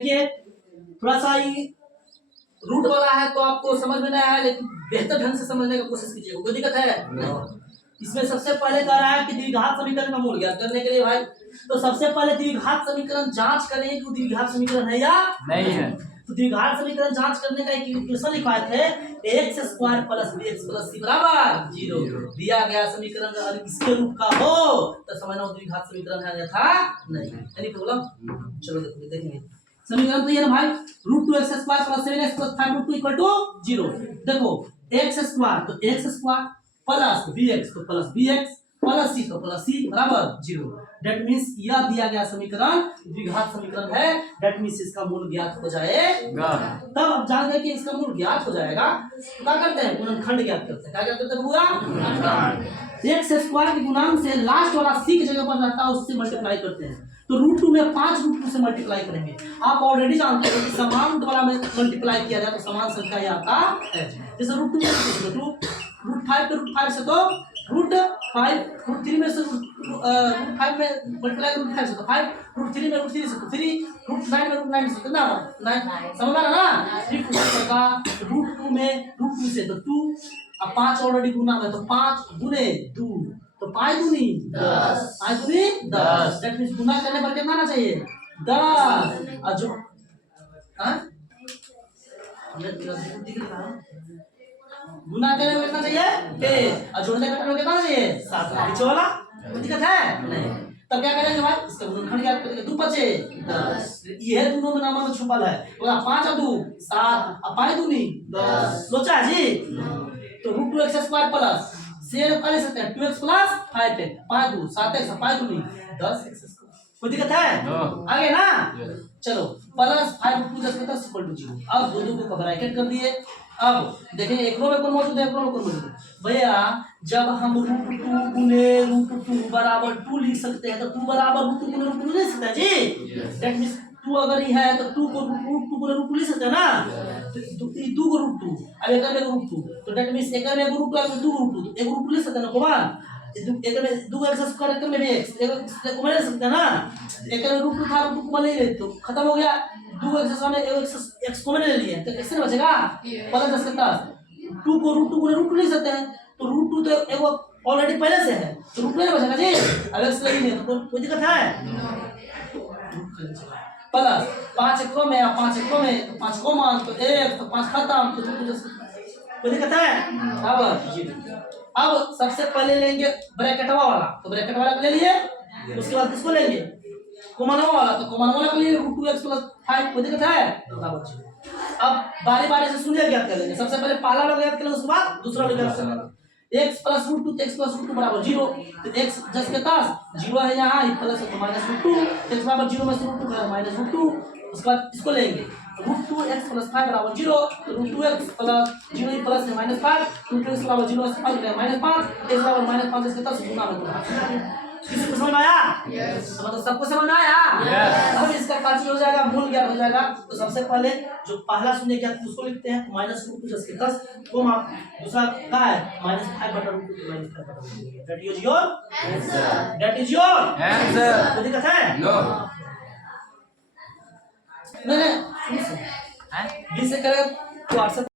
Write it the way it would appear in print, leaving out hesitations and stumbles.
देखिए थोड़ा सा ये रूट वाला है तो आपको समझ में नहीं आया, लेकिन बेहतर ढंग से समझने की कोशिश कीजिएगा। कोई दिक्कत है? इसमें सबसे पहले कह रहा है कि द्विघात समीकरण का मूल ज्ञात करने के लिए भाई, तो सबसे पहले द्विघात समीकरण जांच करेंगे कि द्विघात समीकरण है या नहीं है। तो द्विघात समीकरण जांच करने का एक इक्वेशन लिखा थे, X square plus B X plus C बराबर 0। दिया गया समीकरण अगर इसके रूप का हो तो समझना द्विघात समीकरण है, अन्यथा नहीं। Any problem? चलो देखेंगे समीकरण तो ये ना भाई, √2x square plus 7x plus 5 √2 equal to 0। देखो x स्क्वायर तो x स्क्वायर प्लस bx तो प्लस bx प्लस c तो प्लस c बराबर 0। दैट मींस यह दिया गया समीकरण द्विघात समीकरण है। दैट मींस इसका मूल ज्ञात हो जाएगा। तब अब जान गए कि इसका मूल ज्ञात हो जाएगा तो क्या करते हैं, गुणनखंड ज्ञात करते हैं। क्या ज्ञात करते हैं पूरा? x स्क्वायर के गुणांक से लास्ट वाला c की जगह पर रहता है उससे मल्टीप्लाई करते हैं। तो √2 में 5 √2 से मल्टीप्लाई करेंगे। आप ऑलरेडी जानते हैं कि समान वाला में मल्टीप्लाई किया जाए तो समान संख्या ही आता है। जैसे √2 में √5 पे √5 से तो √5 √3 में से √5 में मल्टीप्लाई √5 से तो 5 √3 में √3 से तो 3 √9 में √9 से कितना 9 समझ आ रहा ना। ठीक उसी प्रकार √2 में √2 से तो 2, अब 5 ऑलरेडी गुना में तो 5 गुने 2 तो 5 दूनी 10, 5 दूनी 10। दैट मींस गुना करने पर कितना आना चाहिए 10। और जो गुना करने में कितना चाहिए 10 और जोड़ने घटाने में कितना चाहिए 7। पीछे वाला कोई दिक्कत है नहीं। तब क्या करेंगे भाई, इसका गुणनखंड ज्ञात करेंगे। 2 बचे 10, ये दोनों में नाम में छुपल है। बोला 5 और 2 7 और 5 दूनी 10 लोचा जी। तो √2x स्क्वायर प्लस से ले सकते हैं 2x प्लस 5x 5 2 7x 5 दूनी 10x स्क्वायर। कोई दिक्कत है आगे ना? चलो प्लस 5 √2 10 के 10 इक्वल टू 0। अब दो को ब्रैकेट कर दिए। अब देखें एक रो में कौन मौजूद है, एक रो में कौन मौजूद है भैया। जब हम √2 गुने √2 बराबर 2 लिख सकते हैं तो 2 बराबर √2 गुने √2 लिख सकते हैं जी। दैट मींस 2 अगर ये है तो 2 को √2 गुने √2 लिख सकते हैं ना। तो ये 2 को √2 अब एक में √2 तो दैट मींस एक में √2 है तो 2 √2 तो एक √2 लिख सकते हैं ना कोमान। एक में 2x स्क्वायर एक में भी x एक को ले सकते हैं ना। एक में √2 था √2 को ले ले तो खत्म हो गया। 2x सामने x को ले लिए तो x से बचेगा प्लस 10 के 10। 2 को √2 को √2 लिख सकते हैं तो √2 तो एक ऑलरेडी पहले से है तो √2 नहीं बचेगा जी। अब x ले लिए तो कोई दिक्कत है प्लस 5 एक में 5 एक में 5 को मान तो 1 तो 5 खत्म तो कोई दिक्कत है। अब सबसे पहले लेंगे ब्रैकेट वाला तो ब्रैकेट वाला ले लिए। उसके बाद किसको लेंगे कॉमन वाला तो कॉमन वाला के लिए √2x प्लस 5 कोई दिक्कत है। अब बारी बारी से शून्य ज्ञात कर लेंगे। सबसे पहले पहला लोग ज्ञात करेंगे उसके बाद दूसरा लोग ज्ञात करेंगे। x प्लस √2 तो x प्लस √2 बराबर 0 तो x 10 के 10 0 है यहाँ प्लस है तो माइनस √2 x बराबर 0 में से √2 का माइनस √2। उसके बाद इसको लेंगे √2x प्लस 5 बराबर 0 तो √2x प्लस 0 प्लस है माइनस 5 √2x बराबर 0 से 5 माइनस 5 x बराबर माइनस 5 इसके 10 गुना में तो किसी को समझ आया? यस। मतलब सबको समझ आया? यस। अब इसका काची हो जाएगा मूल ज्ञात हो जाएगा। तो सबसे पहले जो पहला शून्य ज्ञात उसको लिखते हैं माइनस √2 10 के 10 कोमा दूसरा क्या है माइनस 5 बटा √2 माइनस 5 बटा √2। That is your answer. That is your answer. कोई दिक्कत है? नो नहीं नहीं 20 से करें तो 8